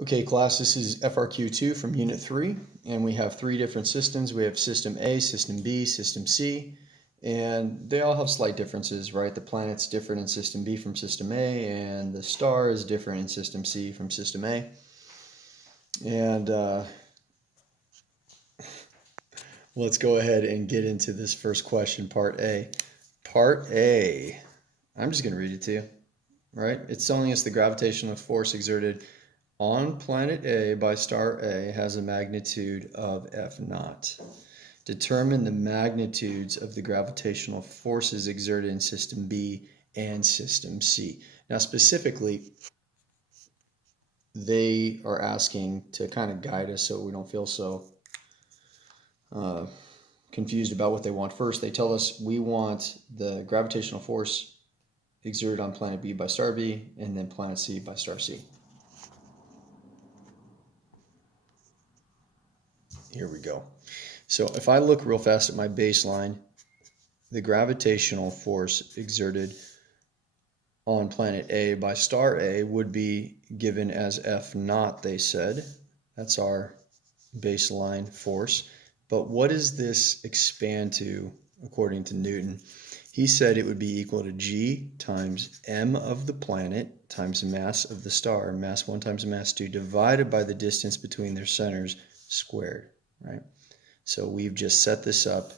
Okay, class, this is FRQ 2 from Unit 3, and we have three different systems. We have System A, System B, System C, and they all have slight differences, right? The planet's different in System B from System A, and the star is different in System C from System A. And let's go ahead and get into this first question, Part A. Part A, I'm just going to read it to you, right? It's telling us the gravitational force exerted on planet A by star A has a magnitude of F0. Determine the magnitudes of the gravitational forces exerted in System B and System C. Now, specifically, they are asking to kind of guide us so we don't feel so confused about what they want. First, they tell us we want the gravitational force exerted on planet B by star B, and then planet C by star C. Here we go. So if I look real fast at my baseline, the gravitational force exerted on planet A by star A would be given as F0, they said. That's our baseline force. But what does this expand to according to Newton? He said it would be equal to G times M of the planet times the mass of the star, mass 1 times mass 2, divided by the distance between their centers squared, right? So we've just set this up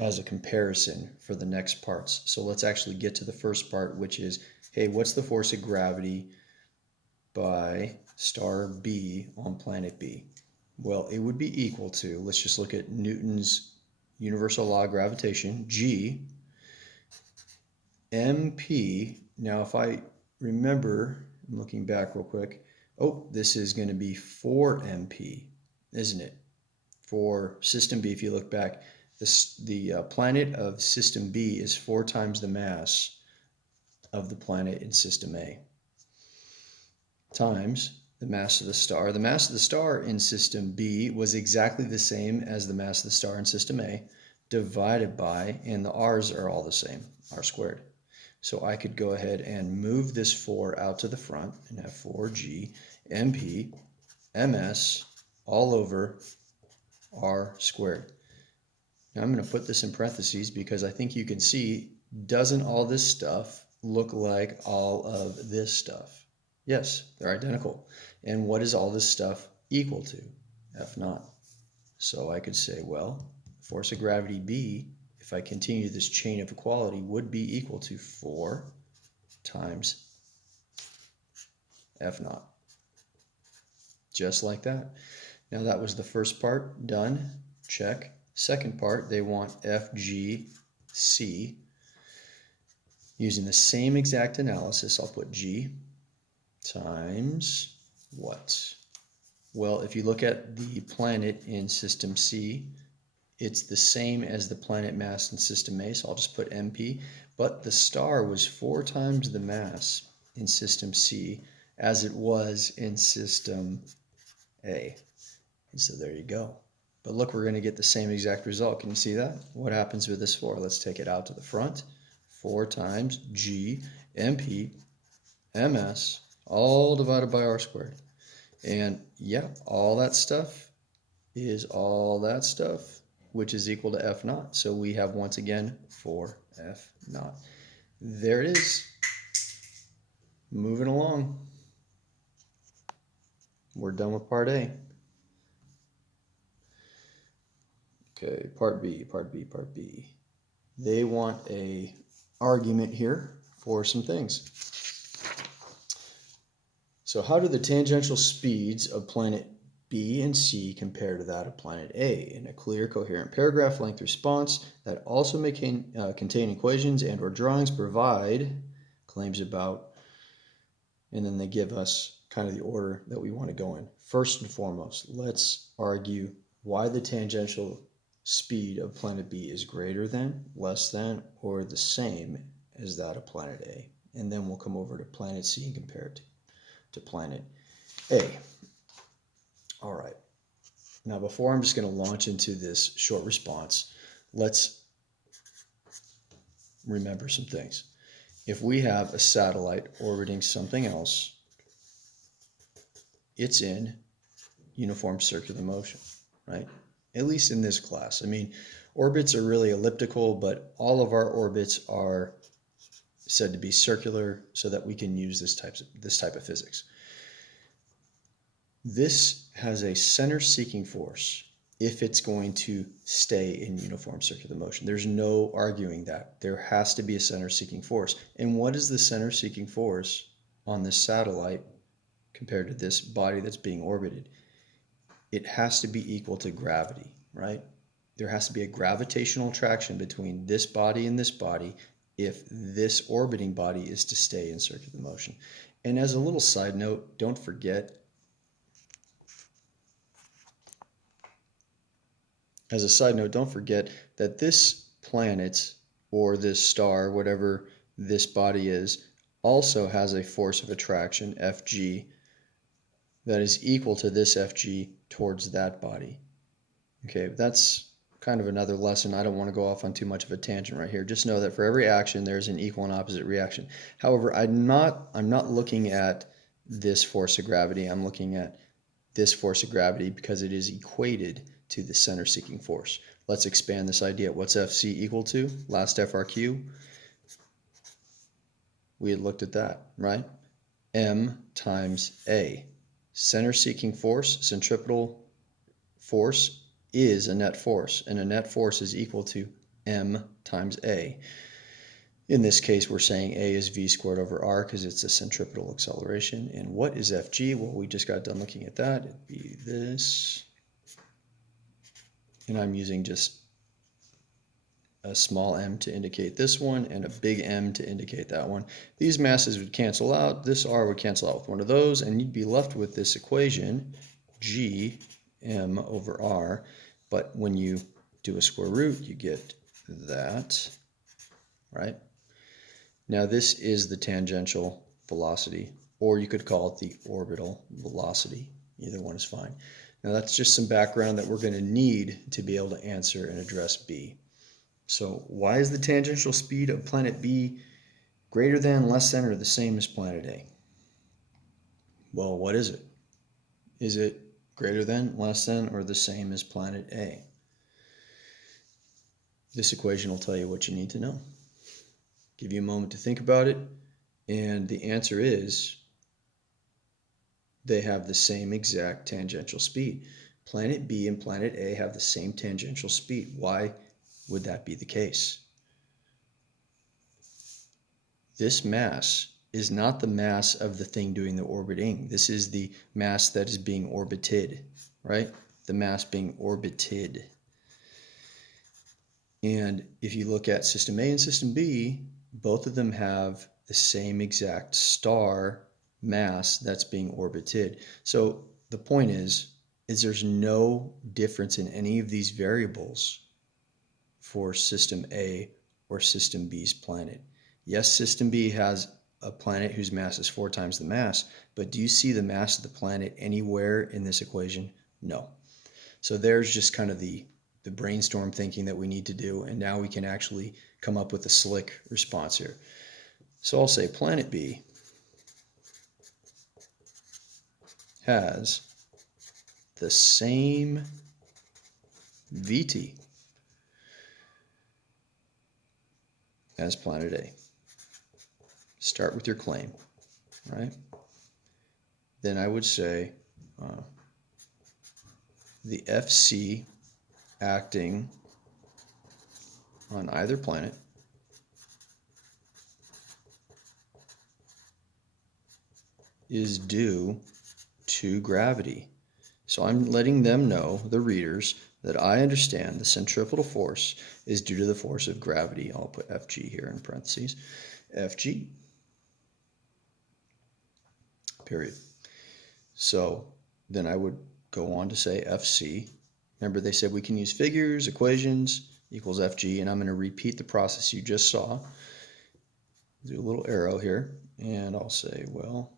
as a comparison for the next parts. So let's actually get to the first part, which is, hey, what's the force of gravity by star B on planet B? Well, it would be equal to, let's just look at Newton's universal law of gravitation, G, MP. Now, if I remember, I'm looking back real quick, oh, this is going to be 4 MP, isn't it? For System B, if you look back, the planet of System B is 4 times the mass of the planet in System A times the mass of the star. The mass of the star in System B was exactly the same as the mass of the star in System A, divided by, and the r's are all the same, r squared. So I could go ahead and move this 4 out to the front and have 4g mp ms all over r squared. Now I'm going to put this in parentheses because I think you can see, doesn't all this stuff look like all of this stuff? Yes, they're identical. And what is all this stuff equal to? F0. So I could say, well, force of gravity B, if I continue this chain of equality, would be equal to 4 times F0. Just like that. Now that was the first part done. Check. Second part, they want FGC. Using the same exact analysis, I'll put G times what? Well, if you look at the planet in System C, it's the same as the planet mass in System A, so I'll just put MP. But the star was 4 times the mass in System C as it was in System A. And so there you go. But look, we're going to get the same exact result. Can you see that? What happens with this 4? Let's take it out to the front. 4 times G MP MS, all divided by r squared. And yeah, all that stuff is all that stuff, which is equal to F0. So we have, once again, 4F0. There it is. Moving along. We're done with part A. Okay, part B. They want a argument here for some things. So how do the tangential speeds of planet B and C compare to that of planet A? In a clear, coherent paragraph length response that also may contain equations and or drawings, provide claims about, and then they give us kind of the order that we want to go in. First and foremost, let's argue why the tangential speed of planet B is greater than, less than, or the same as that of planet A. And then we'll come over to planet C and compare it to planet A. All right. Now, before I'm just going to launch into this short response, let's remember some things. If we have a satellite orbiting something else, it's in uniform circular motion, right? At least in this class. I mean, orbits are really elliptical, but all of our orbits are said to be circular so that we can use this type of physics. This has a center-seeking force if it's going to stay in uniform circular motion. There's no arguing that. There has to be a center-seeking force. And what is the center-seeking force on this satellite compared to this body that's being orbited? It has to be equal to gravity, right? There has to be a gravitational attraction between this body and this body if this orbiting body is to stay in circular motion. And as a little side note, don't forget, that this planet or this star, whatever this body is, also has a force of attraction, Fg, that is equal to this Fg towards that body. Okay, that's kind of another lesson. I don't want to go off on too much of a tangent right here. Just know that for every action, there's an equal and opposite reaction. However, I'm not looking at this force of gravity. I'm looking at this force of gravity because it is equated to the center-seeking force. Let's expand this idea. What's Fc equal to? Last FRQ, we had looked at that, right? M times A. Center-seeking force, centripetal force, is a net force, and a net force is equal to M times A. In this case, we're saying A is V squared over R because it's a centripetal acceleration. And what is Fg? Well, we just got done looking at that. It'd be this. And I'm using just a small m to indicate this one and a big M to indicate that one. These masses would cancel out. This R would cancel out with one of those, and you'd be left with this equation, G M over R. But when you do a square root, you get that, right? Now this is the tangential velocity, or you could call it the orbital velocity. Either one is fine. Now that's just some background that we're going to need to be able to answer and address B. So why is the tangential speed of planet B greater than, less than, or the same as planet A? Well, what is it? Is it greater than, less than, or the same as planet A? This equation will tell you what you need to know. Give you a moment to think about it, and the answer is they have the same exact tangential speed. Planet B and planet A have the same tangential speed. Why would that be the case? This mass is not the mass of the thing doing the orbiting. This is the mass that is being orbited, right? The mass being orbited. And if you look at system A and system B, both of them have the same exact star mass that's being orbited. So the point is there's no difference in any of these variables for system A or system B's planet. Yes, system B has a planet whose mass is 4 times the mass, but do you see the mass of the planet anywhere in this equation? No. So there's just kind of the brainstorm thinking that we need to do, and now we can actually come up with a slick response here. So I'll say planet B has the same VT as planet A. Start with your claim, right? Then I would say the FC acting on either planet is due to gravity. So I'm letting them know, the readers, that I understand the centripetal force is due to the force of gravity. I'll put Fg here in parentheses. Fg, period. So then I would go on to say Fc. Remember, they said we can use figures, equations, equals Fg, and I'm going to repeat the process you just saw. Do a little arrow here, and I'll say, well,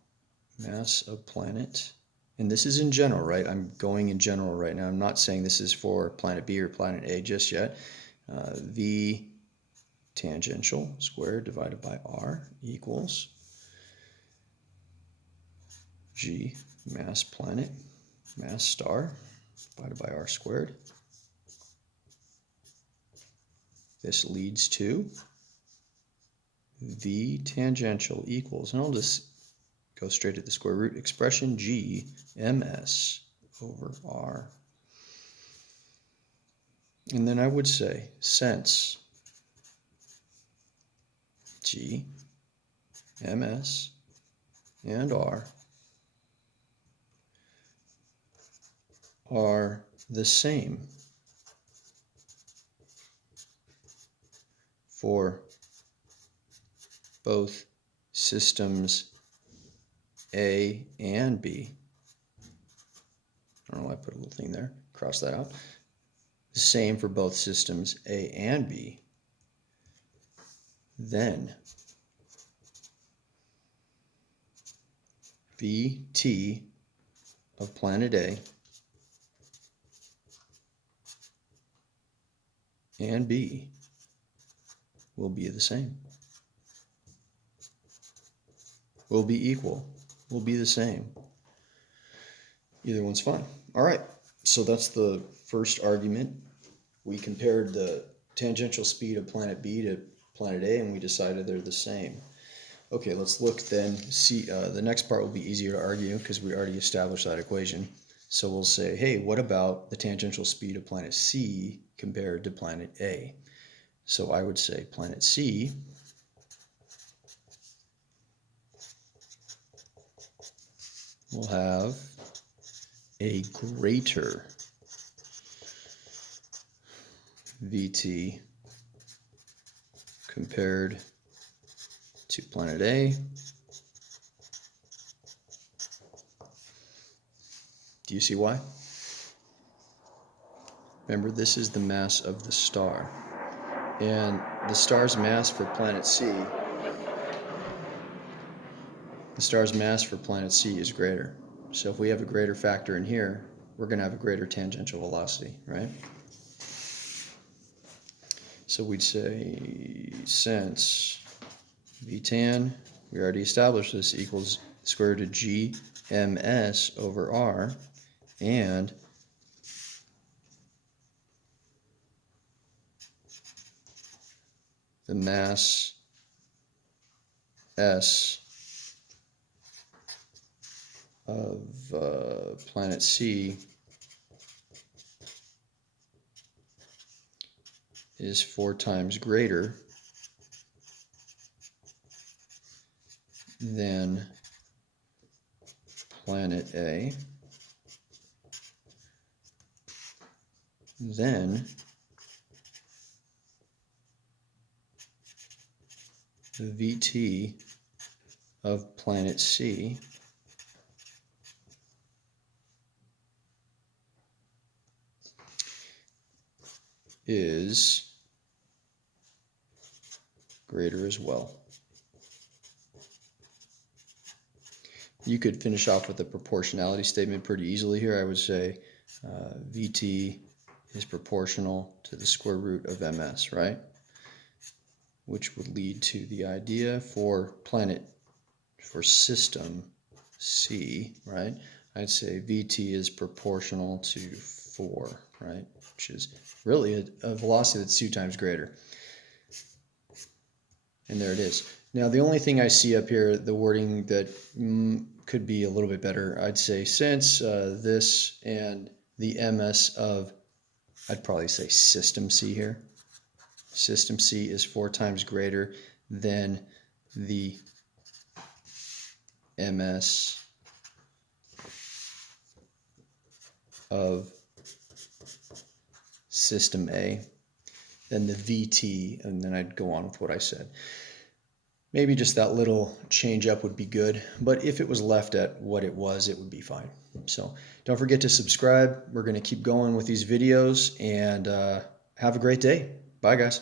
mass of planet, and this is in general, right? I'm going in general right now. I'm not saying this is for planet B or planet A just yet. V tangential squared divided by R equals G mass planet, mass star, divided by r squared. This leads to V tangential equals, and I'll just go straight to the square root expression, G ms over r. And then I would say, since G ms and r are the same for both systems A and B. I don't know why I put a little thing there. Cross that out. The same for both systems A and B. Then VT of planet A and B will be the same. Will be equal. Will be the same. Either one's fine. All right. So that's the first argument. We compared the tangential speed of planet B to planet A, and we decided they're the same. Okay, let's look then. See, the next part will be easier to argue because we already established that equation. So we'll say, hey, what about the tangential speed of planet C compared to planet A? So I would say planet C will have a greater VT compared to planet A. Do you see why? Remember, this is the mass of the star. And the star's mass for planet C, is greater. So if we have a greater factor in here, we're going to have a greater tangential velocity, right? So we'd say since Vtan, we already established this, equals square root of G ms over r, and the mass S of planet C is 4 times greater than planet A, then the VT of planet C is greater as well. You could finish off with a proportionality statement pretty easily here. I would say VT is proportional to the square root of ms, right? Which would lead to the idea for system C, right? I'd say VT is proportional to 4, right? Which is really a velocity that's 2 times greater. And there it is. Now, the only thing I see up here, the wording that could be a little bit better, I'd say since this and the ms of, I'd probably say system C here. System C is 4 times greater than the ms of system A, then the VT, and then I'd go on with what I said. Maybe just that little change up would be good, but if it was left at what it was, it would be fine. So don't forget to subscribe. We're going to keep going with these videos, and have a great day. Bye, guys.